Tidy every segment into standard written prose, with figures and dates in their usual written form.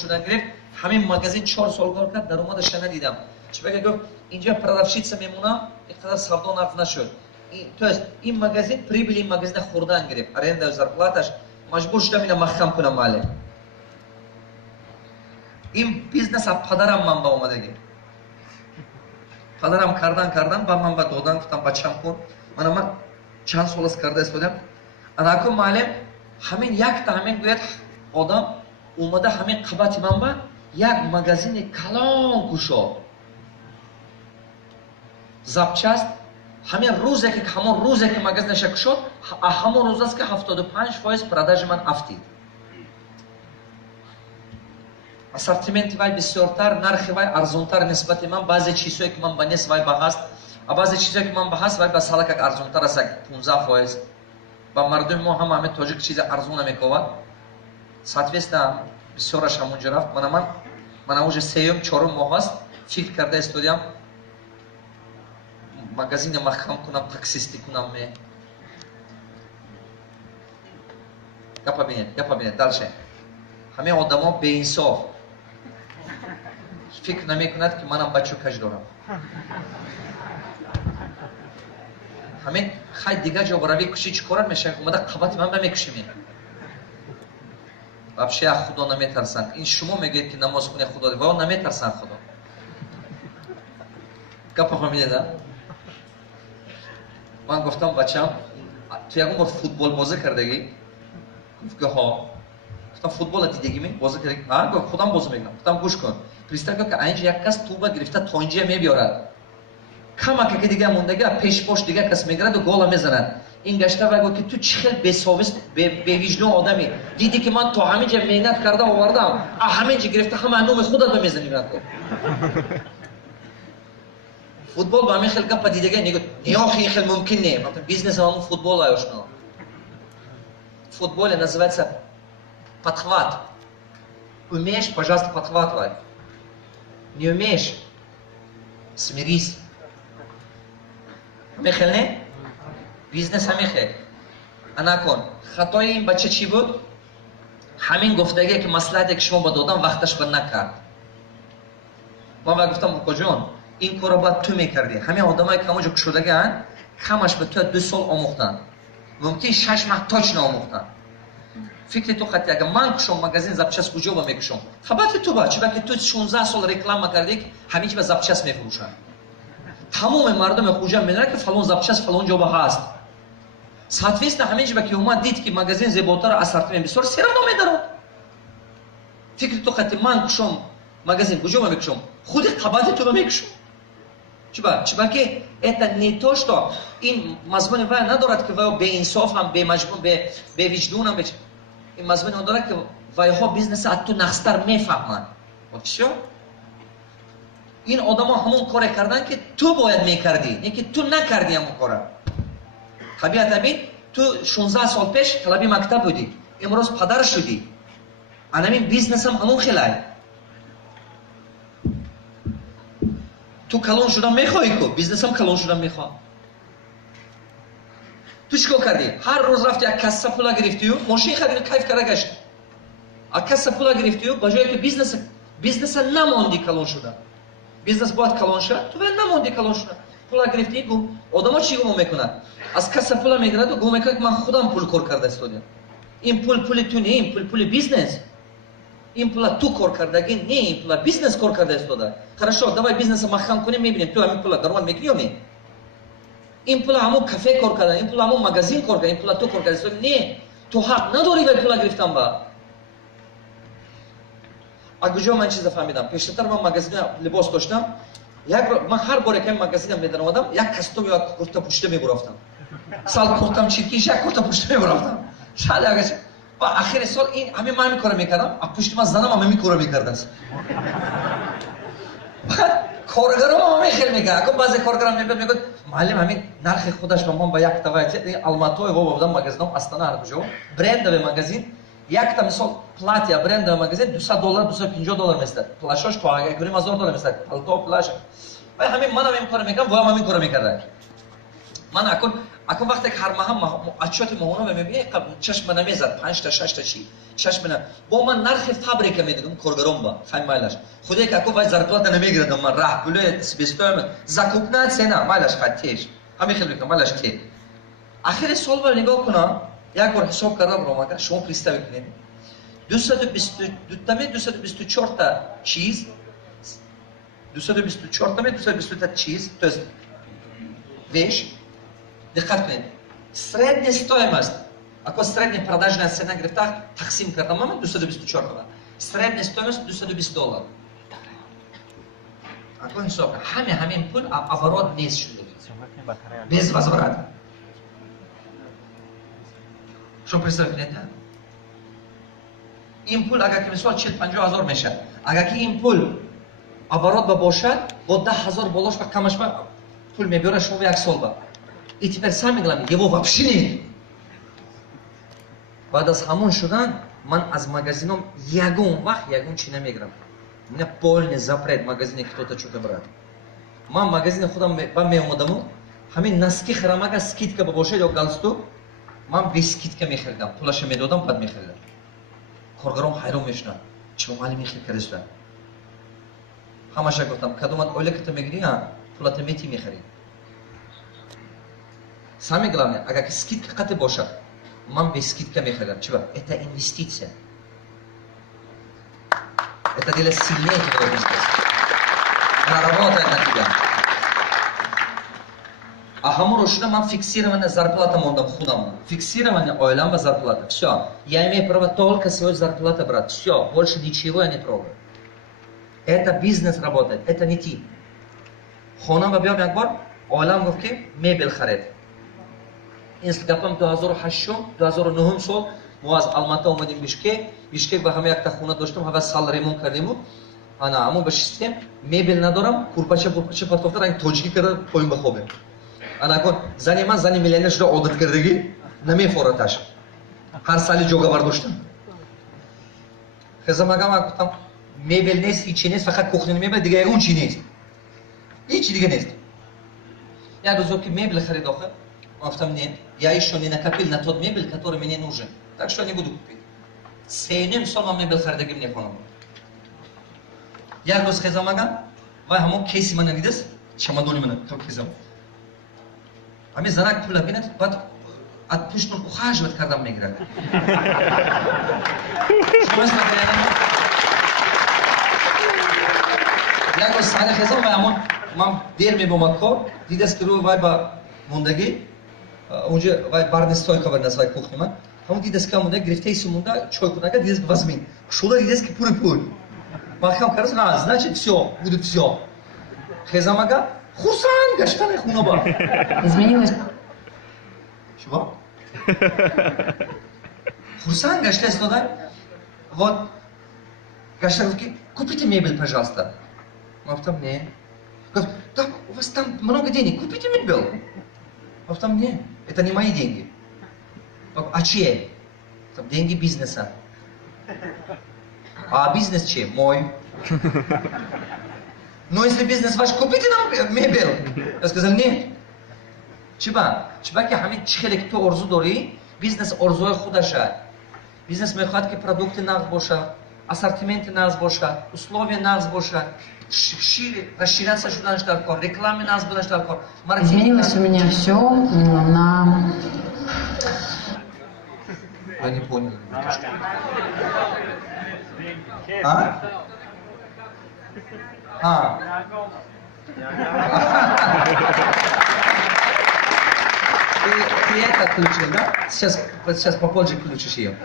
شدن گرفت همین مغازین 4 سال کار کرد، در اومدش ندیدم. چه بگه گفت اینجا продавщица میمونه اینقدر سودا نرخ نشد. تو است این مغازین прибыль این مغازین خوردن گرفت، аренда و зарплаташ مجبور شدم اینو مخکم کنم معلم. این بیزنس از پدرم من با اومدگی. پدرم کردن با من با دادن گفتم بچه‌م کن. من چند سال است کرده استودم. انا کو معلم همین یک تا همین گوید آدم اومده همین قبط من با یک مغازین کلان گوشا زبچست همین روزی که همون روزی که مغازینش شد همون روز است که 75% продажи من افتید. اسортименти вай бисёртар, нархи вай арзонтар нисбати ман, баъзе чизҳое ки ман ба нес вай ба ҳаст, а баъзе чизҳое ки ман ба ҳаст вай ба салакак арзонтар аст 15%. ба мардуми мо ҳама ҳамин тоҷик чиза арзона мекавад. Соответственно, бисёраш ҳамунҷо рафт. Мана уже 3-4 моҳ аст фикр карда истодиам магазини махкам кунам, таксистӣ кунам. Гапа бинед, далше. ҳамин одамо беинсоф фикр намекунад ки манам бачо каш дорам. ҳамин хай дигар ҷо баравӣ кушӣ чӣ корат мешавад, омада қабати ман мекушӣ. вообще аз худо наметарсанд. ин шумо мегӯед ки намоз хуни худо, ва наметарсанд худо. гапа фаҳмидеда? ман гуфтам бачам ту ягон бор футбол бозӣ кардагӣ? гуфт ҳо. گفتم فوتبال دیدگی می بازی کردی؟ ها گفت خودم بازی میکنم. گفتم گوش کن. پریستر گفت که اینجا یک کس توپ گرفته تا اینجا میبیارد. کمک که دیگه موندگی پیش پشت دیگه کس میگرد و گل میزند. این گشته و گفت که تو چه خیلی بی‌سویس بی‌وجدان آدمی. دیدی که من تا همینجا مهنت کرده آوردم. همینجا گرفته همه نام خودت بمیزنی برات. فوتبال با همین خیلی گپ دیدگی نگفت. نه خیلی ممکن نه. مثلا بیزنس همون فوتبال آیوشنا. فوتبال называется подхват. Умеешь, пожалуйста, подхватывай. Не умеешь, смирись. Мехел не? Бизнес мехел. Ана кон. Хатои ин бача чӣ буд? Ҳамин гуфтаге ки маслиҳате ки шумо ба додам вақташ ба накард. Ман ба гуфтам букоҷон, ин корро баъд ту мекардӣ. Ҳамин одамое ки ҳамонҷо кушодагаанд, камаш ба ту 2 сол омӯхтанд. Мумкин 6 маҳ точно омӯхтанд. فکر تو خطی اگر من کشم مغازین زبچس کجا با میکشم خبرت تو با چه که تو 16 سال رکلام کردی که همین چیز زبچس میفروشن تمام مردم خوجا میدونن که فلان زبچس فلان جا هست соответственно همین چیز که اومد دید که مغازین زیباتر اسортимент بسیار все равно میدارد فکر تو خطی من کشم مغازین کجا با میکشم خود خبرت تو با میکشم چه که это не то что این مضمون وای ندارد که وای به انصاف هم به مجبور به وجدان هم این مضمون نداره که وایها بیزنس از تو نقصتر میفهمند. واسه این آدما همون کار کردن که تو باید میکردی، نه که تو نکردی همون کارا. طبیعتاً تو 16 سال پیش طلبی مکتب بودی، امروز پدر شدی. همین بیزنس هم همون خیلی. تو کلان شدن میخوای کو، بیزنس هم کلان شدن میخواد. تو چیکار کردی؟ هر روز رفتی یک کاسه پول گرفتی و ماشین خریدی کیف کرده گشتی. یک کاسه پول گرفتی و با جایی که بیزنس نماندی کلان شده. بیزنس باید کلان شد، تو باید نماندی کلان شده. پول گرفتی گو آدما چی گم میکنن؟ از کاسه پول میگیرد و گم میکنه که من خودم پول کار کرده استودیام. این پول تو نه، این پول بیزنس. این پول تو کار کردگی نه، این پول بیزنس کار کرده استوده. хорошо, давай бизнес махкам کنیم میبینیم تو همین پول درآمد میگیری یا نه؟ این پول همون کافه کار کردن، این پول همون مغازین کار کردن، این پول تو کار کردن. نه، تو حق نداری ولی پول گرفتن با. اگه من چیز فهمیدم، پیشتر من مغازین لباس داشتم، من هر بار که مغازین میدن آمدم، یک کاستوم یا کورتا پوشته میبرفتم. سال کورتام چیکیش یک کورتا پوشته میبرفتم. شاید اگه و آخر سال این همین من میکارم میکردم، پشت من زنم همین کارو میکرده است. کارگرام همین خیلی میگه. اگه بعضی کارگرام میگه معلم همین نرخ خودش به من با یک توایتی الماتوی و بودم مغازینم استانه هر کجا برند به مغازین یک تا مثال پلاتیا برند به مغازین $200 $250 میسته. پلاشش تو اگه کنیم $1000 میسته. پلاتو پلاش. و همین من همین کارو میکنم و همین کارو میکرده. من اکن اكو وقتی که هر ماه اچوت ماهونه میبینی چشم نمیزد 5 تا 6 تا چی چشم نه با من نرخ فابریکا میدادم کارگرام با فهم مالش خودی که اكو وای زرپلات نمیگیردم من راه پول سبستم زاکوبنا سنا مالش خطیش همین خیلی که مالش تی آخر سال بر نگاه کنم یک بار حساب کردم رو مگر شما پریستا بکنید 224 تا چیز 224 تا 220 تا چیز то есть вещь دقت کنید средняя стоимость ако средняя продажная цена грифтах тақсим кардам ман 224 та средняя стоимость $220 ако حساب همین پول оборот نیست شده без возврата شما представляете این پول اگر که مثلا 40-50 هزار میشه اگر که این پول оборот باشد با 10,000 بالاش و کمش پول میبره شما به یک سال با и теперь сами главное его вообще нет بعد از همون شدن من از магазинам ягон вақт ягон чи намегирам у меня полный запрет в магазине кто-то что-то брать من магазин خودم با میومدم همین носки خرم اگر скидка باشد یا галстук من без скидка میخریدم پولش میدادم بعد میخریدم کارگرام حیران میشدن چرا مالی میخرید کردشتن همش گفتم کدوم اولی که تو میگیری پولت میتی میخری сами главное اگر که скидка قطع باشه من без скидка میخرم چرا это инвестиция это делает сильнее твой бизнес она работает на тебя а хаму рошина man фиксированная зарплата мондам худам фиксированная ойлам ба зарплата все я имею право только свою зарплату брать все больше ничего я не трогаю это бизнес работает это не ты хонам ба биям як бор ойлам гуфт ки мебел харид این گفتم 2008-2009 سال ما از آلماتا اومدیم بیشکک با همه یک تا خونه داشتم هوا سال ریمون کردیم بود انا اما به سیستم مبل ندارم کورپاچه پاتوفتا رنگ توجیکی کرده پایین بخوابیم انا کن زنی من زنی میلینر شده عادت کردگی نمیفورتش هر سالی جوگا برداشتم خزم اگه من گفتم مبل نیست هیچی نیست فقط کخنی مبل دیگه اون چی نیست هیچی دیگه نیست یک روزو که مبل خرید آخر گفتم не, я еще не накопил на тот мебель, который мне нужен. Так что не буду купить. Сенем сама мебель خریدگی نمی‌کنم. یک روز خیزم اگه و همون کیسی من ندیدست چمدونی من تو کیزم. همین زنک پول بینید بعد از پشتون ухаживать کردم میگیره. شما اسم میگیرم. یک روز سال خیزم و همون من دیر میبوم کار دیدست که روی وای با موندگی اونجا وای барная стойка бар на своей кухне man همون دیدست که مونده گرفته ایسو مونده چای کنه دیدست возьми шула دیدست که пури махам карас значит всё будет всё خیزم اگه خرسند گشتن خونه با изменилось чего خرسند گشته است داده вот гашта говорит купите мебель пожалуйста گفتم не говорит да у вас там много денег купите мебель گفتم не это не мои деньги. А чьи? Деньги бизнеса. А бизнес чей? Мой. Ну если бизнес ваш, купите нам мебель. Я сказал нет. чиба ки ҳамин чӣ хеле ки ту орзу дорӣ бизнес орзуи худаша бизнес мехоҳад ки продукти нағз бошад ассортименти нағз бошад условия нағз бошад расширяться шуданаш дар кор рекламе нағз буданаш дар кор изменилось у меня все на я не понял Ты это включил, да? Сейчас попозже включишь ее.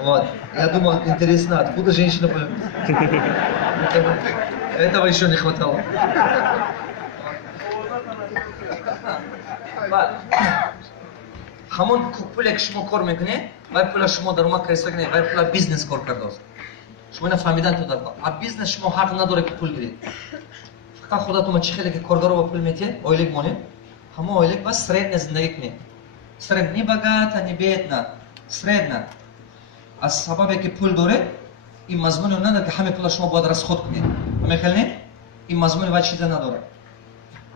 Вот. Я думал, интересно, откуда женщина... Этого еще не хватало. Хамон пулек шумо кор мекуне, вай пула шумо дар ума кресагне, вай пула бизнес кор кардост. Шумо ина фамидан ту дар. А бизнес шумо ҳақ надоре ки пул гиред. Фақат худатума чӣ хеле ки коргаро пул метиҳед, оилак монед, ҳама оилак ба средна зиндагӣ кунед. Средна, не богата, не бедна, средна. Аз сабабе ки пул доред, ин мазмуни надорад ки ҳаме пула шумо бояд расход кунед. Мехелне? Ин мазмуни вай чизе надорад.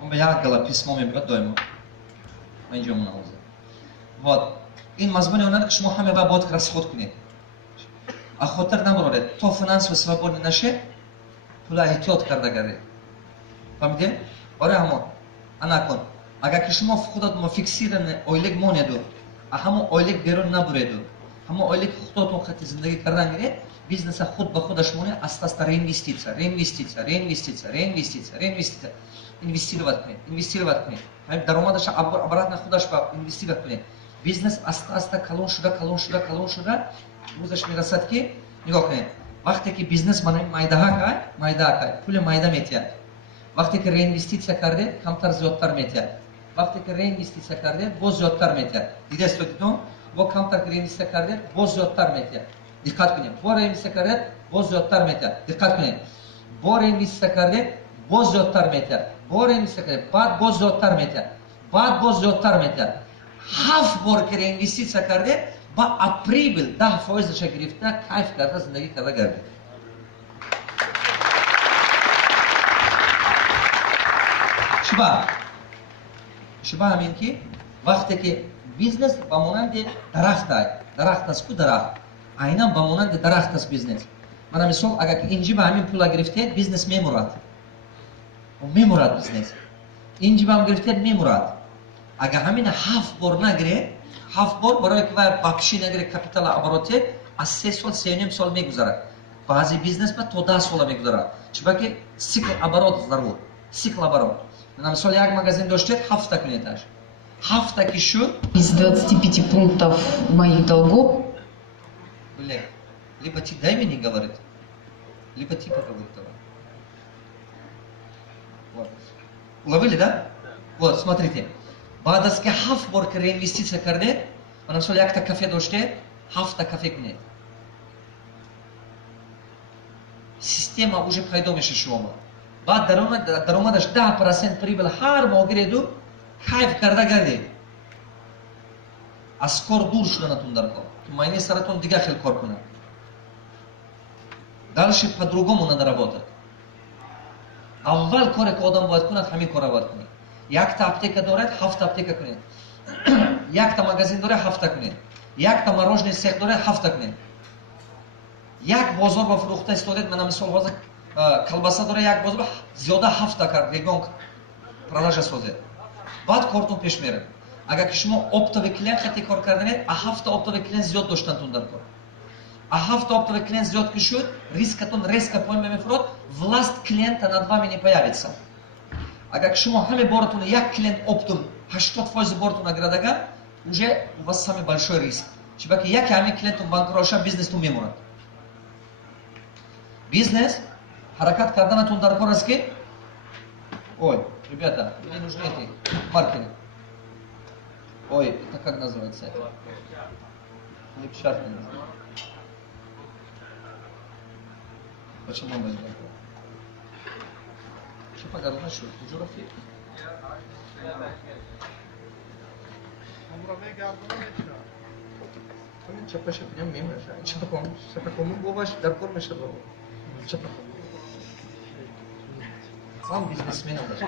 Он ба як гала писмо мебиёд доимо. ما اینجا مناوزه вот این مضمون اونه که شما همه باید расход کنید خاطر نبرید تا فینانس و свободный نشه پول احتیاط کرده گردید فهمیدید برای همون انا کن اگر که شما خودتون فیکسیرن اویلک مونیدو همون اویلک بیرون نبریدو همون اویلک خودتون خط زندگی کردن گیره بیزنس خود به خودش مونه است реинвестиция инвестировать کنید همین درآمدش обратно خودش با инвестировать کنید بیزنس است کلون شده روزش میرسد که نگاه کنید وقتی که بیزنس من майда پول майда میتیاد وقتی که реинвестиция کرده کمتر زیادتر میتیاد وقتی که реинвестиция کرده باز زیادتر میتیاد دیده استودیتون با کمتر که реинвестиция کرده باز زیادتر میتیاد دقت کنید با реинвестиция کرده باز زیادتر میتیاد دقت کنید با реинвестиция کرده باز زیادتر میتیاد با реинвестиция کرده بعد باز زیادتر میتیاد بعد باز زیادتر میتیاد 7 بار که реинвестиция کرده با прибыль 10% گرفته کیف کرده زندگی کرده گردید شبه همین که وقتی که بیزنس با مانند درخت است که درخت عینا با مانند درخت است بیزنس من مثال اگر که اینجا به همین پولا گرفتید بیزنس میمورد بیزنس اینجا به هم گرفتید میمورد اگر همین 7 بار نگره 7 بار برای که بخشی نگره کپیتال обороте از 3 سال 3.5 سال میگذره بعضی بیزنس با تا 10 سال میگذره چرا که سیکل оборот ضرور سیکل оборот на مثال یک магазин داشتید 7 تا کنیدش 7 تا که شد Из 25 пунктов моих долгов либо ты дай мне говорить либо ты поговорит вот уловили да вот смотрите بعد از که 7 بار که реинвестиция کرده من مثال یک تا کافه داشته 7 تا کافه کنید система уже пайдо меша шумо بعد درآمدش 10% прибыль هر ماه گیرید کیف کرده گردید از کار دور شدنتون در کار تو ماینه سرتون دیگه خیلی کار کنه дальше по-другому надо работать اول کاری که آدم باید کند همین کار باید کنید یک تا аптека دارد 7 аптека کنید یک تا магазин داره 7 تا کنید یک تا мороженое سیخ داره 7 تا کنید یک بازار با فروخته استودید من مثال حاضر колбаса داره یک بازار زیاده 7 تا کرد регион продажа سازید بعد کارتون پیش میره اگر که شما оптовый клиент خاطی کار کردنید 7 تا оптовый клиент زیاد داشتنتون در کار 7 та оптовый клиент زیاد که شد рискатон резко пойме мефрод власть клиента над вами не появится اگر که شما همه بارتون یک клиент оптом 80% بارتون наградага уже у вас самый большой риск чего que یک همه клиентون банкроша бизнестون میمоند бизнес حرکت کردنتون در کار است که ой ребята мне нужны эти маркеры ой это как называется это липшарты почему мы это что погадано что журафи چپا شپنیم میمونه چپا کنم باباش در کار میشه بابا چپا کنم сам бизнесменом даже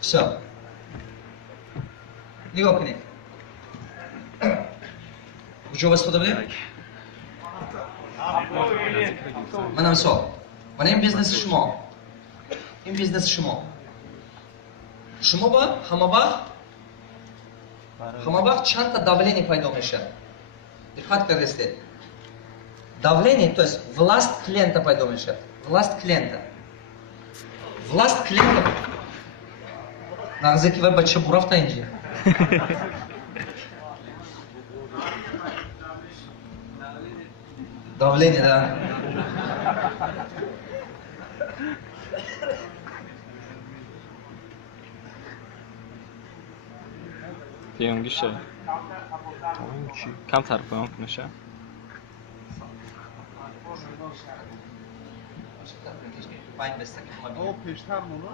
все نگاه کنید کجا استفاده بدیم من مثال من این بیزنس شما با همه وقت چند تا давление پیدا میشه دقت کردید давление то есть власть клиента پیدا میشه власть клиента نغزه که بچه برافت اینجا давление да Pięknie. Kam tarpą myślę. O peşten bunu.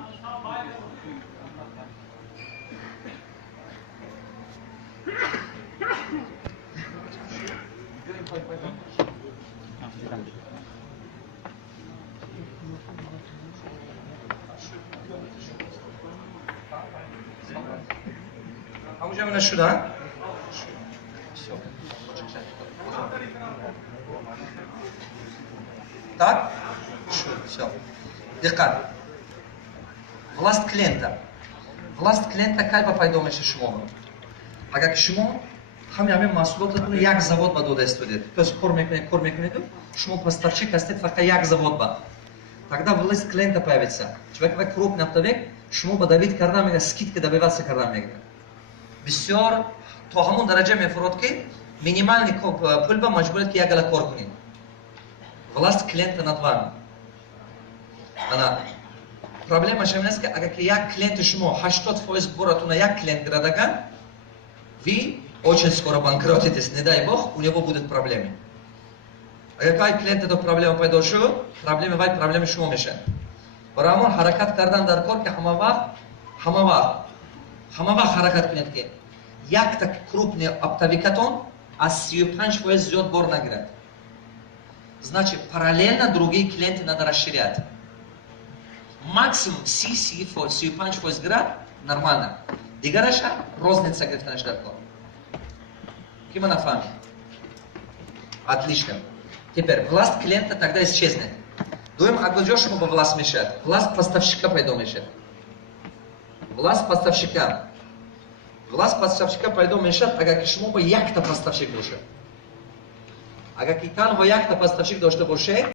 Примерно сюда. Все. Так? Все. Диккат. Власт клиента. Власт клиента кайба пайдомеше шумо. Агар шумо ҳамин маҳсулотатон як завод ба дода истодед, то есть кор мекунед, шумо поставщик ҳастед фақат як завод ба. Тогда власт клиента появится. Человек как крупный оптовик, шумо ба давид кардан мега скидка добиваться кардан мега. Бисёр то ҳамон дараҷа мефурод ки минимальный пул ба маҷбуред ки як гала кор кунед. Власт клиента над вами. Ана проблемаш ҳамин аст ки агар ки як клиенти шумо 80% боратона як клиент гирадаган, вы очень скоро банкротитесь, не дай Бог, у него будут проблемы. А какая клиент эту проблему пайда шуд, проблемы шумо мешад. Барои ҳамон ҳаракат кардан дар кор ки ҳама вақт ҳаракат кунед ки якта крупный оптовикатон аз 35% зиёд бор нагирад. Значит, параллельно другие клиенты надо расширять. Максимум 35% град нормально. Дигараша розница грифтанаш дар кор. Ки ма нафаҳмид? Отлично. Теперь власт клиента тогда исчезнет. Дуем, а куҷо шумо ба власт мешавад? Власт поставщика пайдо мешавад. Власт поставщика пайдо мешавад, агар ки шумо ба якта поставщик бошед. Агар ки танҳо якта поставщик дошта бошед,